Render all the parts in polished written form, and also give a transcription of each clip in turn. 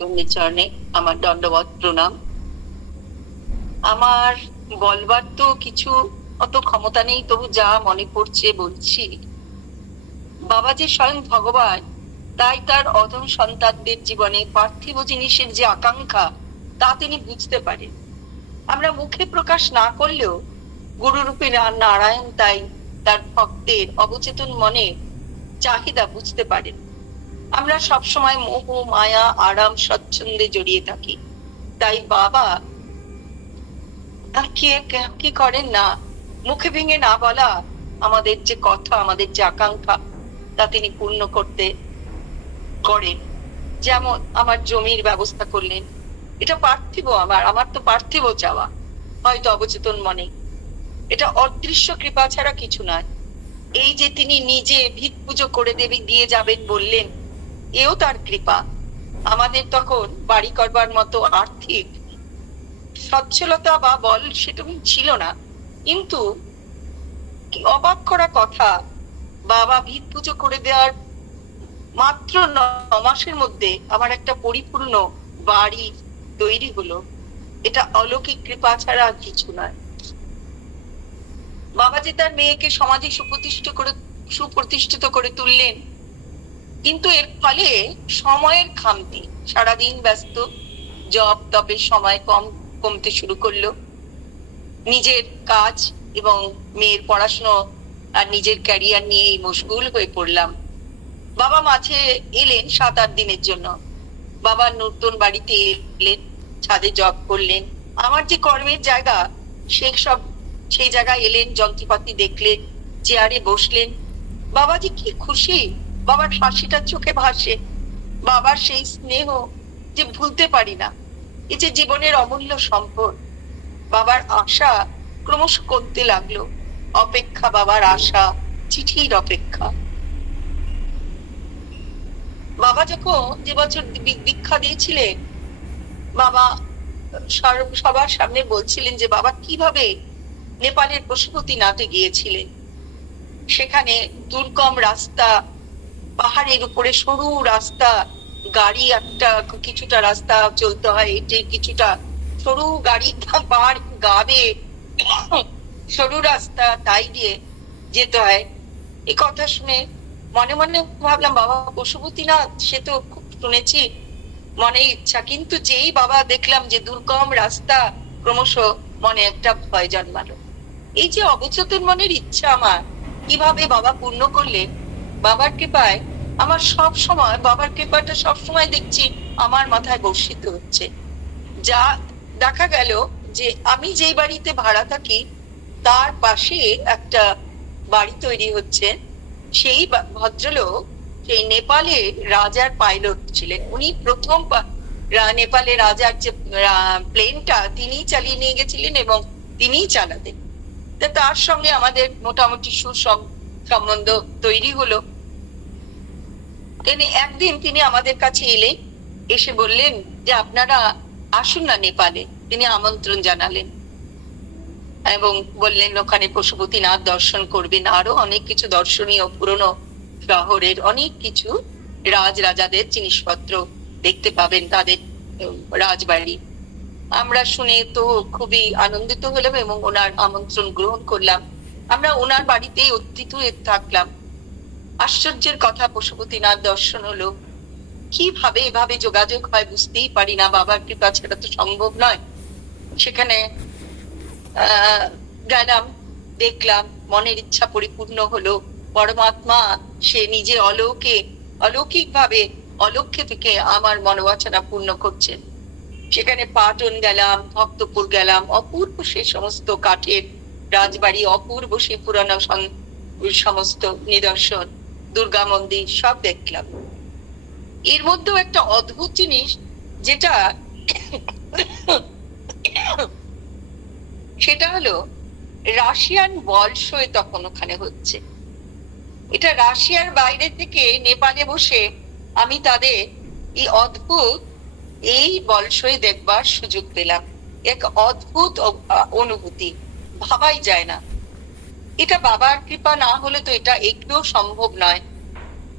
চরণে আমার দণ্ডবত প্রণাম। আমার বলবার তো কিছু অত ক্ষমতা নেই, তবু যা মনে পড়ছে বলছি। বাবা যে স্বয়ং ভগবান, তাই তার অধম সন্তানদের জীবনে পার্থিব জিনিসের যে আকাঙ্ক্ষা তা তিনি বুঝতে পারেন। আমরা মুখে প্রকাশ না করলেও গুরুরূপে নারায়ণ তাই তার ভক্তের অবচেতন মনে চাহিদা বুঝতে পারেন। আমরা সবসময় মোহ মায়া আরাম স্বচ্ছন্দে জড়িয়ে থাকি, তাই বাবা কি করেন না, মুখে ভেঙে না বলা আমাদের যে কথা, আমাদের যে আকাঙ্ক্ষা তা তিনি পূর্ণ করতে করেন। যেমন আমার জমির ব্যবস্থা করলেন, এটা পার্থিব, আমার তো পার্থিব চাওয়া, হয়তো অবচেতন মনে। এটা অদৃশ্য কৃপা ছাড়া কিছু নয়। এই যে তিনি নিজে ভিত পুজো করে দিয়ে যাবেন বললেন, এও তার কৃপা। আমাদের তখন বাড়ি করবার মতো আর্থিক সচ্ছলতা বা বল সেটুকু ছিল না, কিন্তু অবাক করা কথা, বাবা ভিত পুজো করে দেওয়ার মাত্র 9 মাসের মধ্যে আমার একটা পরিপূর্ণ বাড়ি তৈরি হলো। এটা অলৌকিক কৃপা ছাড়া আর কিছু নয়। বাবা যে তার মেয়েকে সমাজে সুপ্রতিষ্ঠিত করে তুললেন, কিন্তু এর ফলে সময়ের খামতি, সারাদিন ব্যস্ত, জব তপের সময় কমতে শুরু করলো। নিজের কাজ এবং মেয়ের পড়াশোনা আর নিজের ক্যারিয়ার নিয়ে মশগুল হয়ে পড়লাম। বাবা মাঝে এলেন 7-8 দিনের জন্য। বাবা নতুন বাড়িতে এলেন, ছাদে জব করলেন। আমার যে কর্মের জায়গা সেই জায়গায় এলেন, যন্ত্রপাতি দেখলেন, চেয়ারে বসলেন। বাবা যে কি খুশি, বাবার হাসিটা চোখে ভাসে। বাবার সেই স্নেহ যে ভুলতে পারি না। এই যে জীবনের অমূল্য সম্পদ। বাবার আশা ক্রমশ কমতে লাগলো, অপেক্ষা, বাবার আশা, চিঠির অপেক্ষা। বাবা যখন যে বছর দীক্ষা দিয়েছিলেন, বাবা সবার সামনে বলছিলেন যে বাবা কিভাবে নেপালের পশুপতিনাথে গিয়েছিলেন। সেখানে দুর্গম রাস্তা, পাহাড়ের উপরে সরু রাস্তা, গাড়ি কিছুটা রাস্তা চলতে হয়, এটি কিছুটা সরু গাড়ি পাহাড় গাবে, সরু রাস্তা, তাই দিয়ে যেতে হয়। এই কথা শুনে মনে মনে ভাবলাম, বাবা পশুপতিনাথ সে তো খুব শুনেছি, মনে ইচ্ছা, কিন্তু যেই বাবা দেখলাম যে দুর্গম রাস্তা, ক্রমশ মনে একটা ভয় জন্মালো। এই যে অবচেতন মনের ইচ্ছা আমার কিভাবে বাবা পূর্ণ করলেন, বাবার কৃপায় আমার সব সময়, বাবার কৃপাটা সব সময় দেখছি আমার মাথায় বর্ষিত হচ্ছে। যা দেখা গেল যে আমি যেই বাড়িতে ভাড়া থাকি তার পাশে একটা বাড়ি তৈরি হচ্ছে। সেই ভদ্রলোক সেই নেপালের রাজার পাইলট ছিলেন। উনি প্রথম নেপালের রাজার যে প্লেনটা তিনি চালিয়ে নিয়ে গেছিলেন এবং তিনিই চালাতেন। তার সঙ্গে আমাদের মোটামুটি সুসম্বন্ধ তৈরি হলো। একদিন তিনি আমাদের কাছে এলেন, এসে বললেন যে আপনারা আসুন না নেপালে। তিনি আমন্ত্রণ জানালেন এবং বললেন ওখানে পশুপতিনাথ দর্শন করবেন, আরো অনেক কিছু দর্শনীয় পুরনো শহরের অনেক কিছু রাজাদের জিনিসপত্র দেখতে পাবেন, তাদের রাজবাড়ি। আমরা শুনে তো খুবই আনন্দিত হলাম এবং ওনার আমন্ত্রণ গ্রহণ করলাম। আমরা ওনার বাড়িতে অতিথি হয়ে থাকলাম। আশ্চর্যের কথা, পশুপতিনাথ দর্শন হলো। কিভাবে এভাবে যোগাযোগ হয় বুঝতেই পারি না, বাবার কৃপা ছাড়া তো সম্ভব নয়। সেখানে গেলাম, দেখলাম, মনের ইচ্ছা পরিপূর্ণ হলো। পরমাত্মা সে নিজে অলৌকিক ভাবে অলক্ষ্যে থেকে আমার মনোবাসনা পূর্ণ করছেন। সেখানে পাটন গেলাম, ভক্তপুর গেলাম, অপূর্ব সে সমস্ত কাঠের রাজবাড়ি, অপূর্ব সে পুরানো সমস্ত নিদর্শন, দুর্গা মন্দির সব দেখলাম। এর মধ্যেও একটা অদ্ভুত জিনিস, যেটা সেটা হলো রাশিয়ান বলশয় তখন ওখানে হচ্ছে। এটা রাশিয়ার বাইরে থেকে নেপালে বসে আমি তাদের এই অদ্ভুত এই বলশয় দেখবার সুযোগ পেলাম। এক অদ্ভুত অনুভূতি, ভাবাই যায় না। এটা বাবার কৃপা না হলে তো এটা একটুও সম্ভব নয়।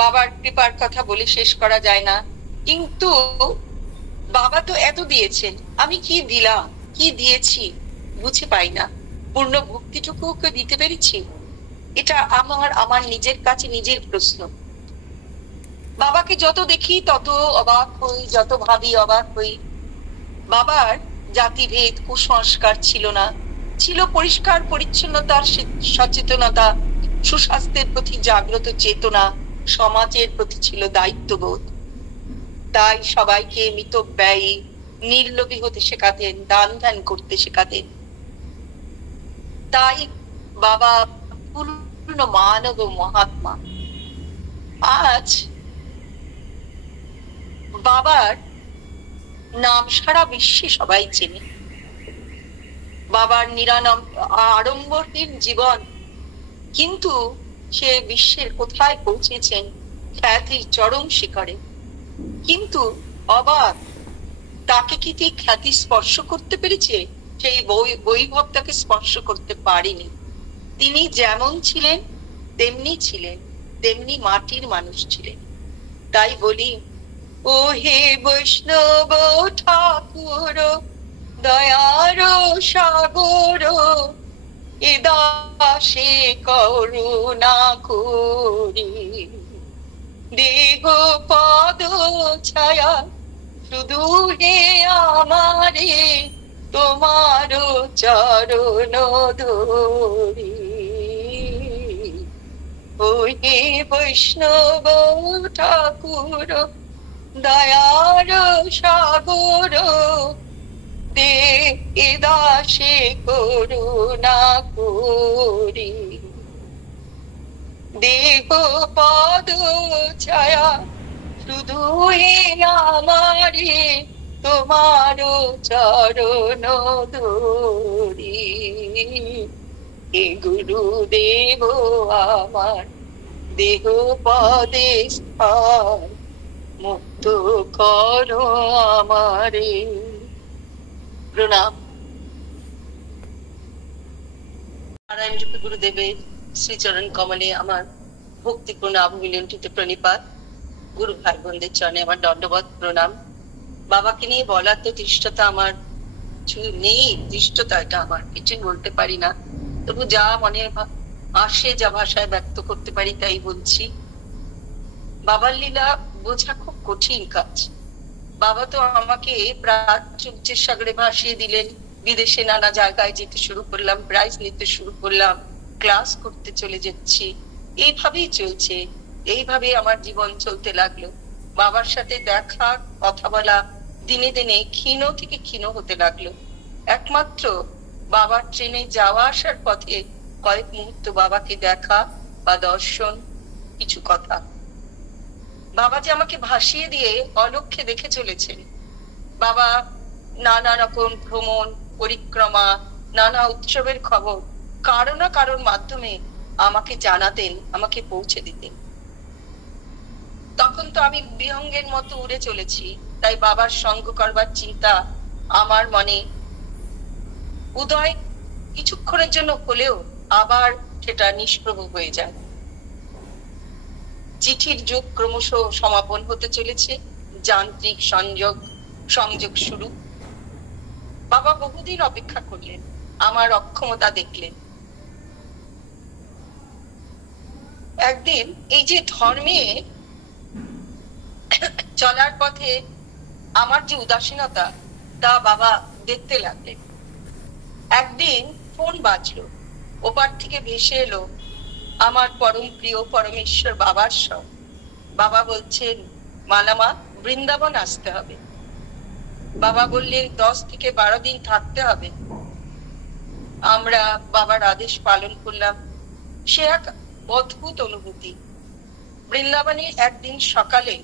বাবার কৃপার কথা বলে শেষ করা যায় না। কিন্তু বাবা তো এত দিয়েছেন, আমি কি দিলাম, কি দিয়েছি বুঝে পাই না। পূর্ণ ভক্তিটুকু ওকে দিতে পেরেছি? এটা আমার আমার নিজের কাছে নিজের প্রশ্ন। বাবাকে যত দেখি তত অবাক হই, যত ভাবি অবাক হই। বাবার জাতিভেদ কুসংস্কার ছিল না, ছিল পরিষ্কার পরিচ্ছন্নতার সচেতনতা, সুস্বাস্থ্যের প্রতি জাগ্রত চেতনা, সমাজের প্রতি ছিল দায়িত্ববোধ। তাই সবাইকে মিতব্যয়ী নির্লোভী হতে শেখাতেন, দান ধ্যান করতে শেখাতেন। তাই বাবা পূর্ণ মানব ও মহাত্মা। আজ বাবার নাম সারা বিশ্বে সবাই চেনে। বাবার আড়ম্বরহীন জীবন, কিন্তু সে বিশ্বের কোথায় পৌঁছেছেন, খ্যাতির চরম শিখরে। কিন্তু অবাক, তাকে কি খ্যাতি স্পর্শ করতে পেরেছে? সেই বৈভব তাকে স্পর্শ করতে পারেনি। তিনি যেমন ছিলেন তেমনি ছিলেন, তেমনি মাটির মানুষ ছিলেন। তাই বলি, ও হে বৈষ্ণব ঠাকুর, দয়ার সাগর, এ দাসে করুণা করি, দেহ পদ ছায়া শুধু হে আমারে, তোমার চরণ ধরি। ও হে বৈষ্ণব ঠাকুর, দয়ার সাগর, দে এ দাসে করুণা করি, দেহ পদ ছায়া শুধু হে আমারে, তোমার চরণ ধরি। হে গুরুদেব আমার, দেহ পদে স্থান, মুক্ত করো আমারে। প্রণাম। নারায়ণ রূপী গুরুদেবের শ্রীচরণ কমলে আমার ভক্তিপূর্ণ আভূমিলণ্ঠিত প্রণিপাত। গুরু ভাই বোনদের চরণে আমার দণ্ডবত প্রণাম। বাবাকে নিয়ে বলার তো ধৃষ্টতা আমার নেই, ধৃষ্টতা এটা আমার কিছুই বলতে পারি না। তবু যা মনে আসে, যা ভাষায় ব্যক্ত করতে পারি তাই বলছি। বাবার লীলা বোঝা খুব কঠিন কাজ। বাবা তো আমাকে প্রাচ্যের সাগরে ভাসিয়ে দিলেন, বিদেশে নানা জায়গায় যেতে শুরু করলাম, প্রাইজ নিতে শুরু করলাম, ক্লাস করতে চলে যাচ্ছি। এইভাবেই চলছে, এইভাবে আমার জীবন চলতে লাগলো। বাবার সাথে দেখা, কথা বলা দিনে দিনে ক্ষীণ থেকে ক্ষীণ হতে লাগলো। একমাত্র বাবার ট্রেনে যাওয়া আসার পথে কয়েক মুহূর্ত বাবাকে দেখা বা দর্শন, কিছু কথা। বাবা যে আমাকে ভাসিয়ে দিয়ে অলক্ষ্যে দেখে চলেছেন। বাবা নানা রকম ভ্রমণ, পরিক্রমা, নানা উৎসবের খবর কারো না কারোর মাধ্যমে আমাকে জানাতেন, আমাকে পৌঁছে দিতেন। তখন তো আমি বিহঙ্গের মতো উড়ে চলেছি, তাই বাবার সঙ্গ করবার চিন্তা আমার মনে উদয় কিছুক্ষণের জন্য হলেও আবার সেটা নিষ্প্রভ হয়ে যায়। চিঠির যুগ ক্রমশ সমাপন হতে চলেছে, যান্ত্রিক সংযোগ শুরু। বাবা বহুদিন অপেক্ষা করলেন, আমার অক্ষমতা দেখলেন। একদিন এই যে ধর্মে চলার পথে আমার যে উদাসীনতা, তা বাবা দেখতে লাগলেন। একদিন ফোন বাজলো, ওপার থেকে ভেসে এলো আমার পরম প্রিয় পরমেশ্বর বাবার স্বর। বাবা বলছেন, মালামা, বৃন্দাবন আসতে হবে। বাবা বললেন 10 থেকে 12 দিন থাকতে হবে। আমরা বাবার আদেশ পালন করলাম। সে এক অদ্ভুত অনুভূতি। বৃন্দাবনে একদিন সকালে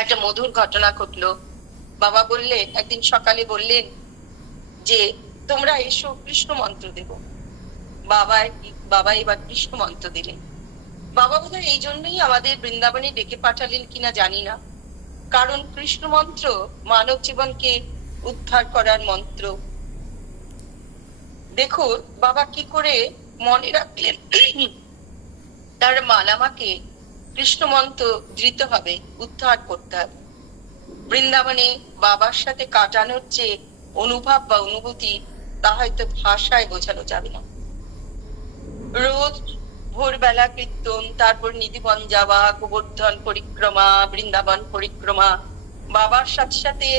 একটা মধুর ঘটনা ঘটলো। বাবা বললেন, একদিন সকালে বললেন যে তোমরা এসো, কৃষ্ণ মন্ত্র দেব। বাবা এবার কৃষ্ণ মন্ত্র দিলেন। বাবা বোধহয় এই জন্যই আমাদের বৃন্দাবনে ডেকে পাঠালেন কিনা জানি না, কারণ কৃষ্ণ মন্ত্র মানব জীবনকে উদ্ধার করার মন্ত্র। দেখুন বাবা কি করে মনে রাখলেন তার মালামাকে কৃষ্ণ মন্ত্র দিতে হবে, উদ্ধার করতে হবে। বৃন্দাবনে বাবার সাথে কাটানোর যে অনুভব বা অনুভূতি, তা হয়তো ভাষায় বোঝানো যাবে না। রোজ ভোরবেলা কীর্তন, তারপর নিধিবন যাওয়া, গোবর্ধন পরিক্রমা, বৃন্দাবন পরিক্রমা, বাবার সাথে সাথে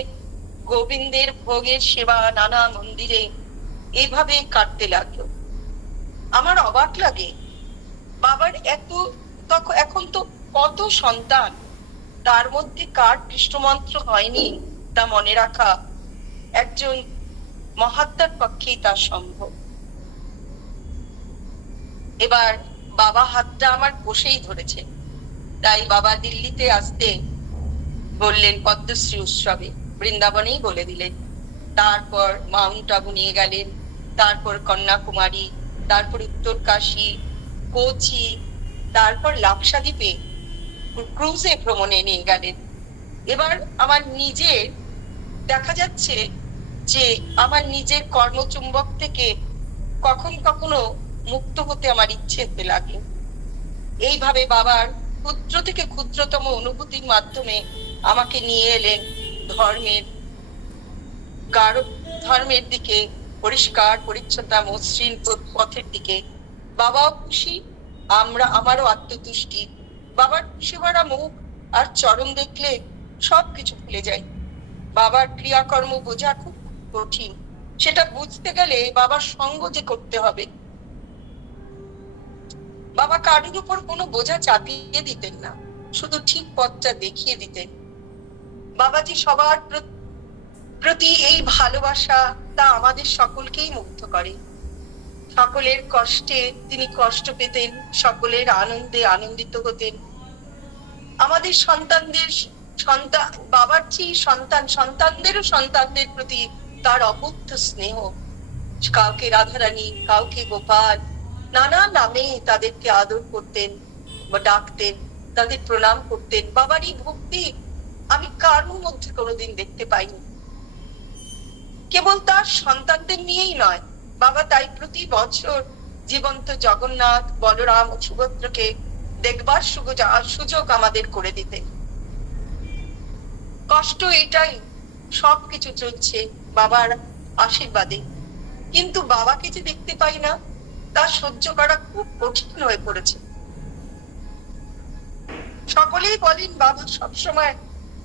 গোবিন্দের ভোগের সেবা নানা মন্দিরে, এইভাবে কাটতে লাগলো। আমার অবাক লাগে, বাবার এত, তখন এখন তো কত সন্তান, তার মধ্যে কার কৃষ্ণমন্ত্র হয়নি তা মনে রাখা একজন মহাত্মার পক্ষেই তা সম্ভব। এবার বাবা হাতটা আমার বসেই ধরেছে, তাই বাবা দিল্লিতে আসতে বললেন পদ্মশ্রী উৎসবে, বৃন্দাবনেই বলে দিলেন। তারপর মাউন্ট আবু নিয়ে গেলেন, তারপর কন্যাকুমারী, তারপর উত্তরকাশী, কোচি, তারপর লাক্ষাদ্বীপে ক্রুজে ভ্রমণে নিয়ে গেলেন। এবার আমার নিজের দেখা যাচ্ছে যে আমার নিজের কর্মচুম্বক থেকে কখন কখনো মুক্ত হতে আমার ইচ্ছে হতে লাগলো। এইভাবে বাবার ক্ষুদ্র থেকে ক্ষুদ্রতম অনুভূতির মাধ্যমে আমাকে নিয়ে এলেন ধর্মের গাঢ় ধর্মের দিকে, পরিষ্কার পরিচ্ছন্নতা মসৃণ পথের দিকে। বাবাও খুশি, আমারও আত্মতুষ্টি। বাবার খুশি ভরা মুখ আর চরণ দেখলে সবকিছু ভুলে যাই। বাবার ক্রিয়াকর্ম বোঝা খুব কঠিন, সেটা বুঝতে গেলে বাবার সঙ্গ যে করতে হবে। বাবা কারোর উপর কোনো বোঝা চাপিয়ে দিতেন না, শুধু ঠিক পথটা দেখিয়ে দিতেন। বাবাজি সবার প্রতি এই ভালোবাসা, তা আমাদের সকলকেই মুগ্ধ করে। সকলের কষ্টে তিনি কষ্ট পেতেন, সকলের আনন্দে আনন্দিত হতেন। আমাদের বাবার চেয়ে সন্তানদেরও সন্তানদের প্রতি তার অকুণ্ঠ স্নেহ। কাউকে রাধারানী, কাউকে গোপাল, নানা নামে তাদেরকে আদর করতেন বা ডাকতেন, তাদের প্রণাম করতেন। বাবার এই ভক্তি আমি কারোর মধ্যে কোনোদিন দেখতে পাইনি। কেবল তার সন্তানদের নিয়েই নয়, বাবা তাই প্রতি বছর জীবন্ত জগন্নাথ, বলরাম ও সুভদ্রকে দেখবার সুযোগ আমাদের করে দিতেন। কষ্ট এটাই, সবকিছু চলছে বাবার আশীর্বাদে, কিন্তু বাবাকে যে দেখতে পাই না, তা সহ্য করা খুব কঠিন হয়ে পড়েছে। সকলেই বলেন বাবা সবসময়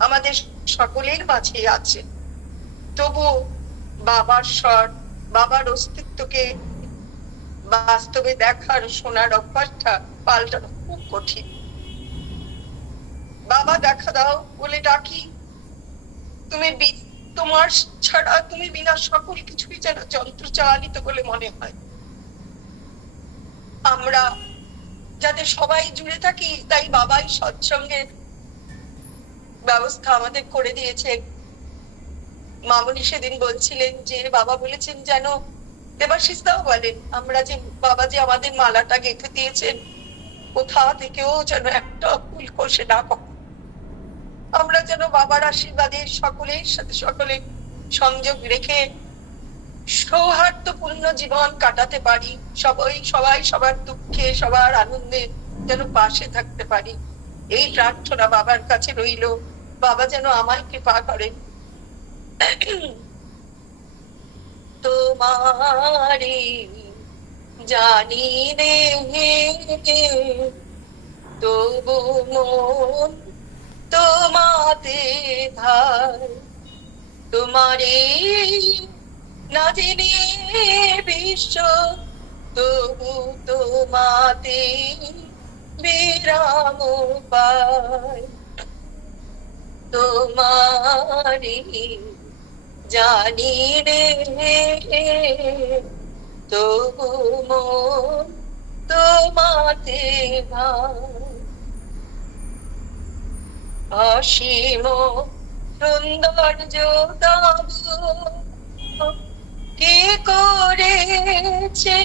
আমাদের সকলের মাঝে আছে, তবু বাবার স্বর, বাবার অস্তিত্বকে বাস্তবে দেখার, শোনার অভ্যাসটা পাল্টানো খুব কঠিন। বাবা দেখা দাও বলে ডাকি, তোমার ছাড়া, তুমি বিনা সকল কিছুই যেন যন্ত্র চালিত বলে মনে হয়। আমরা যাতে সবাই জুড়ে থাকি, তাই বাবাই সৎসঙ্গের ব্যবস্থা আমাদের করে দিয়েছেন। মামনি সেদিন বলছিলেন যে বাবা বলেছেন যেন, দেবাশিস দাও বলেন, আমরা যে বাবা যে আমাদের মালাটা গেঁথে দিয়েছেন, কোথা থেকেও যেন একটা ফুল খসে না পড়ে। আমরা যেন বাবার আশীর্বাদে সকলের সাথে সকলে সংযোগ রেখে সৌহার্দ্যপূর্ণ জীবন কাটাতে পারি, সবাই সবার দুঃখে সবার আনন্দে যেন পাশে থাকতে পারি, এই প্রার্থনা বাবার কাছে রইল। বাবা যেন আমায় কৃপা করেন। তোমারে জানি রে তবু মন তোমাতে ধার, তোমারে না জেনে বিশ্ব তবু তোমাতে বিরাম পায়। তোমারে জানি রে তবু মন তোমাতে ধার। অসীম সৌন্দর্য কে করেছে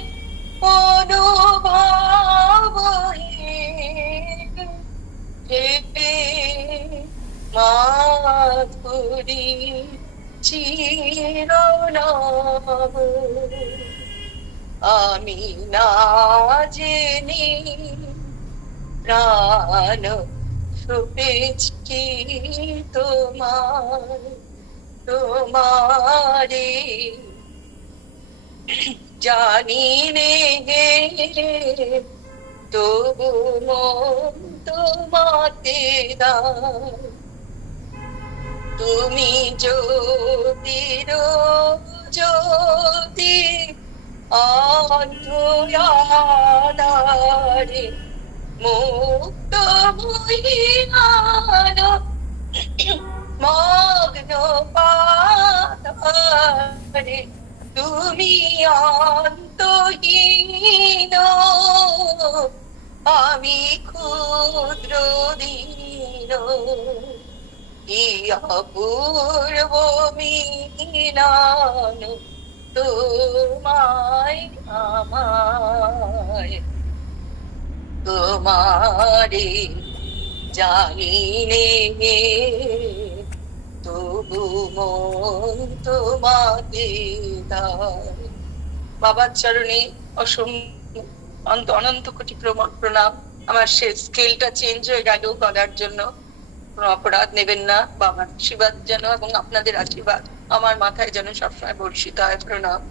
অনুভব, মাধুরী চিরনব, আমি না জেনে প্রাণ পেয়েছি তোমার, তোমারে জানি নে তবু মন তোমাকে দাও। তুমি জ্যোতির জ্যোতি অন্ধকারে মুক্ত মহিয়ান মগ্ন পাতারে তুমি অন্তহীন, আমি ক্ষুদ্র দীন। কি অপূর্ব মিলন তোমায় আমায়, তোমারে জানি নে তবু মন তোমাকে দায়। বাবার চরণে অনন্ত কোটি প্রণাম। আমার সে স্কেলটা চেঞ্জ হয়ে গেল গলার জন্য, কোনো অপরাধ নেবেন না। বাবার আশীর্বাদ যেন এবং আপনাদের আশীর্বাদ আমার মাথায় যেন সবসময় বর্ষিত হয়। প্রণাম।